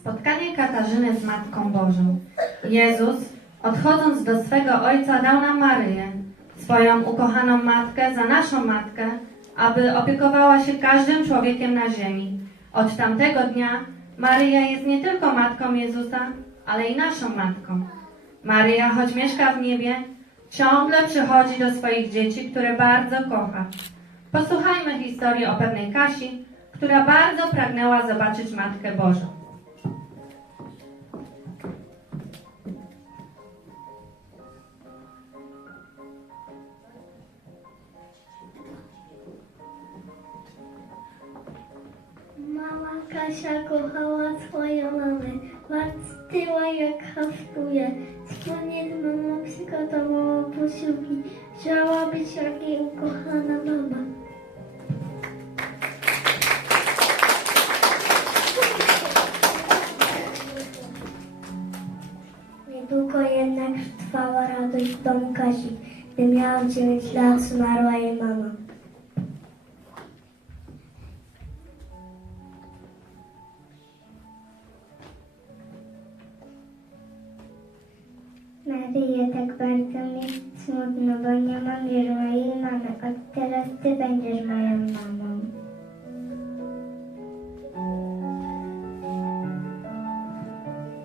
Spotkanie Katarzyny z Matką Bożą. Jezus, odchodząc do swego Ojca, dał nam Maryję, swoją ukochaną matkę, za naszą matkę, aby opiekowała się każdym człowiekiem na ziemi. Od tamtego dnia Maryja jest nie tylko matką Jezusa, ale i naszą matką. Maryja, choć mieszka w niebie, ciągle przychodzi do swoich dzieci, które bardzo kocha. Posłuchajmy historii o pewnej Kasi, która bardzo pragnęła zobaczyć Matkę Bożą. Kasia kochała swoją mamę, martwiła jak haftuje. Wspólnie z mamą przygotowała posiłki. Chciała być jak jej ukochana mama. Bardzo mi smutno, bo nie mam już mojej mamy. Od teraz ty będziesz moją mamą.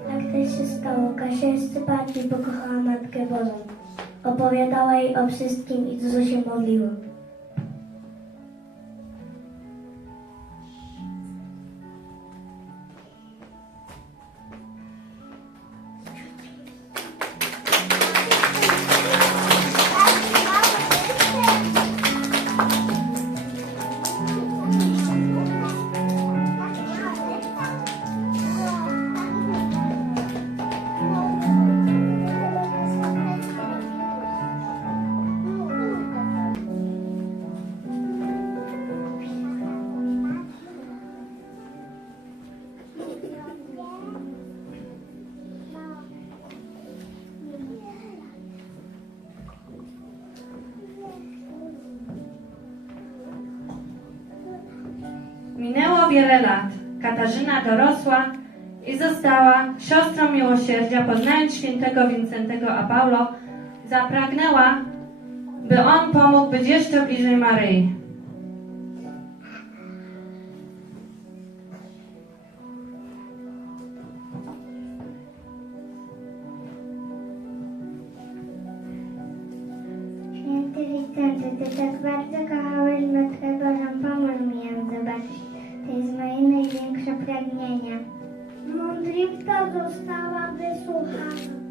Tak też się stało. Kasia jeszcze bardziej pokochała Matkę Bożą. Opowiadała jej o wszystkim i dużo się modliła. Minęło wiele lat. Katarzyna dorosła i została siostrą miłosierdzia, poznając świętego Wincentego a Paulo, zapragnęła, by on pomógł być jeszcze bliżej Maryi. Modlitwa została wysłuchana.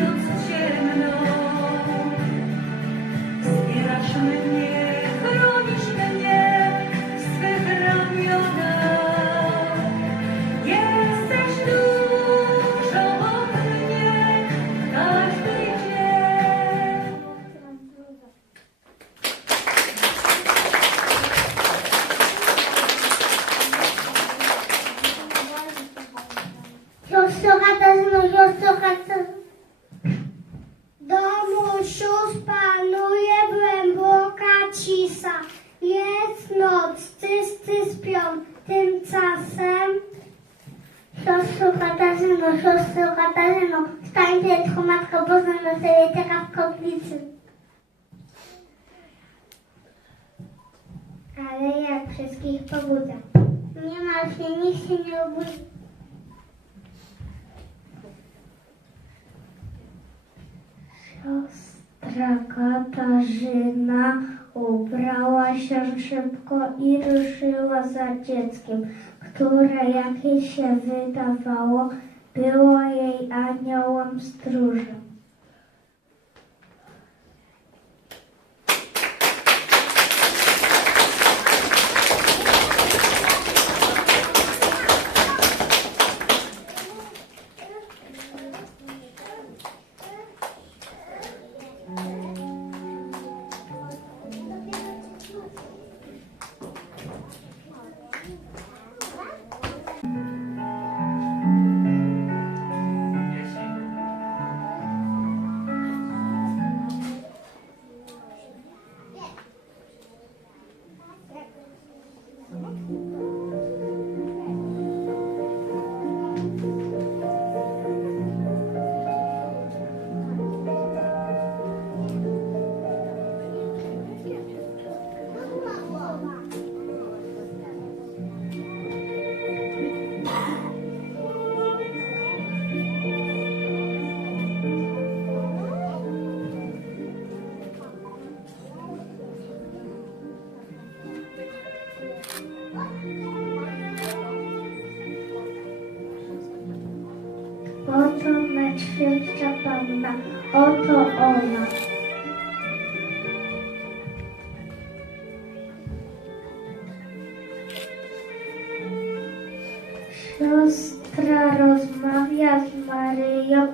W noc ciemną. Jest noc, wszyscy śpią. Tymczasem... Siostro Katarzyno, siostro Katarzyno, wstańcie, tylko Matka Boża na sobie czeka w koplicy. Ale jak wszystkich pobudza? Niemal się nikt się nie obudzi. Siostra Katarzyna ubrała się szybko i ruszyła za dzieckiem, które, jak jej się wydawało, było jej aniołem stróżem. Najświętsza Panna, oto ona. Siostra rozmawia z Maryją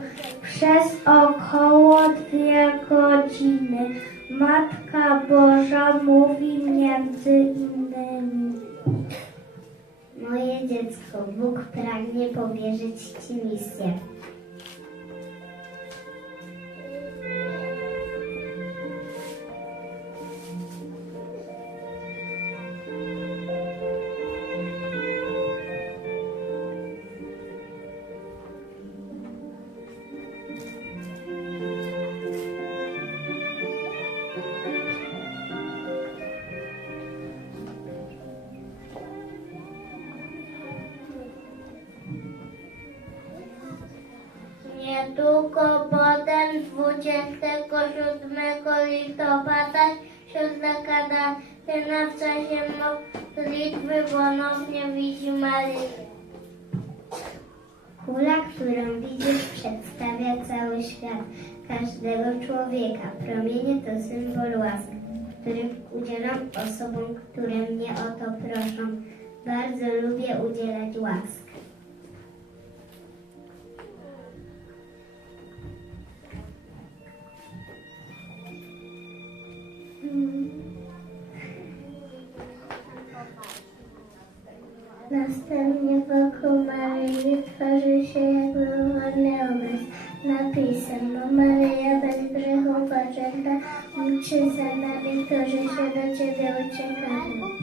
przez około dwie godziny. Matka Boża mówi między innymi. Moje dziecko, Bóg pragnie powierzyć Ci misję. Listopada siostra Katarzyna w czasie modlitwy ponownie widzi Maryję. Kula, którą widzisz, przedstawia cały świat, każdego człowieka. Promienie to symbol łaski, których udzielam osobom, które mnie o to proszą. Bardzo lubię udzielać łask. Następnie wokół Maryi tworzy się jakby ładny obraz. Napisem, bo Maryja bez grzechu poczęta, czy za nami, którzy się do Ciebie uciekają.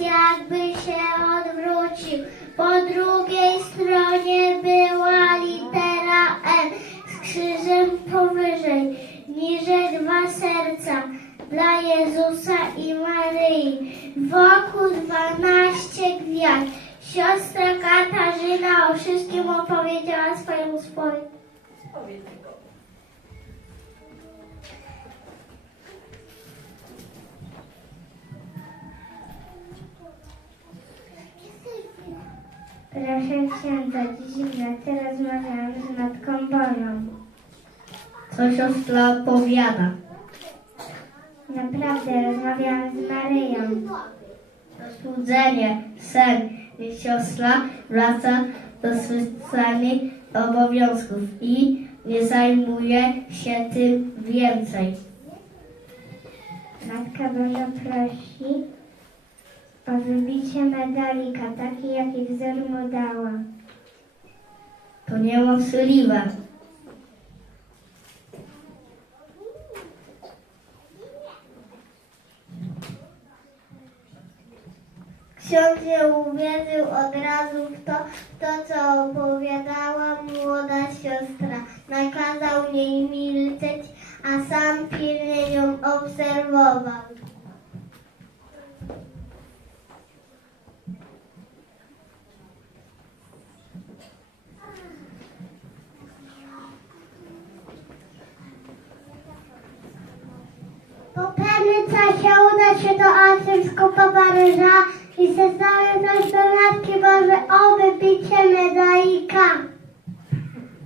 Jakby się odwrócił. Po drugiej stronie była litera N z krzyżem powyżej. Niżej dwa serca dla Jezusa i Maryi. Wokół dwanaście gwiazd. Siostra Katarzyna o wszystkim opowiedziała swojemu swoim. Proszę księdza, dziś w nocy rozmawiałam z Matką Bożą. Co siostra powiada? Naprawdę, rozmawiałam z Maryją. Złudzenie, sen. Niech siostra wraca do swych obowiązków i nie zajmuje się tym więcej. Matka Boża prosi o wybicie medalika, taki jaki wzór mu dała. To niemożliwe. Nie uwierzył od razu w to, w to co opowiadała młoda siostra. Nakazał jej milczeć, a sam pilnie ją obserwował. Po pewnym czasie uda się do arcybiskupa Paryża i zostały coś do Matki Boże o wybicie medalika.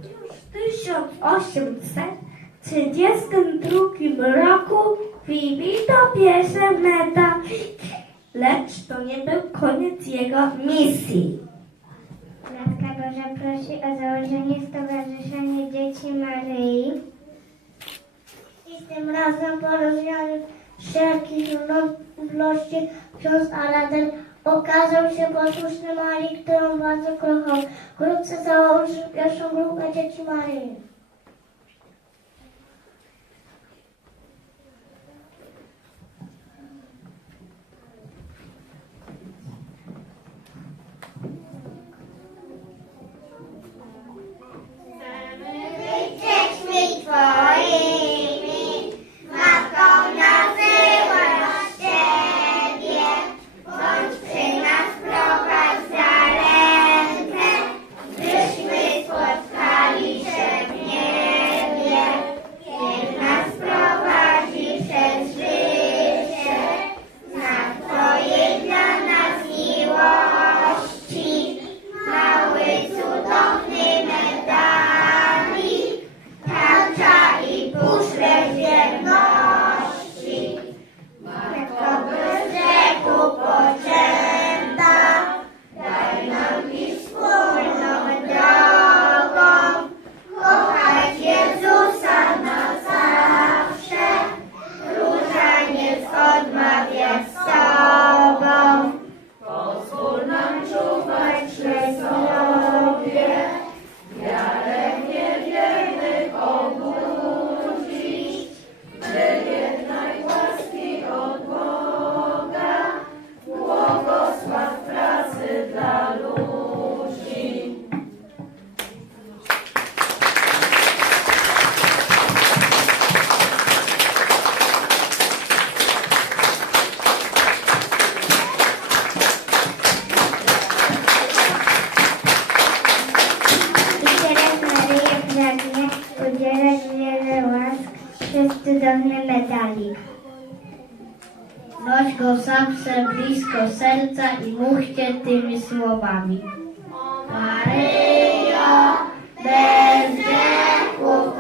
Już w 1832 roku wybito pierwszy medalik, lecz to nie był koniec jego misji. Matka Boża prosi o założenie Stowarzyszenia Dzieci Maryi tym razem po rozwiązaniu wszelkich wątpliwości ksiądz Aladen okazał się posłuszny Marii, którą bardzo kochał. Wkrótce założył pierwszą grupę dzieci Maryi. Yes, sir. żadny medalik. Noś go zawsze blisko serca i mówcie tymi słowami. Maryjo, bez grzechów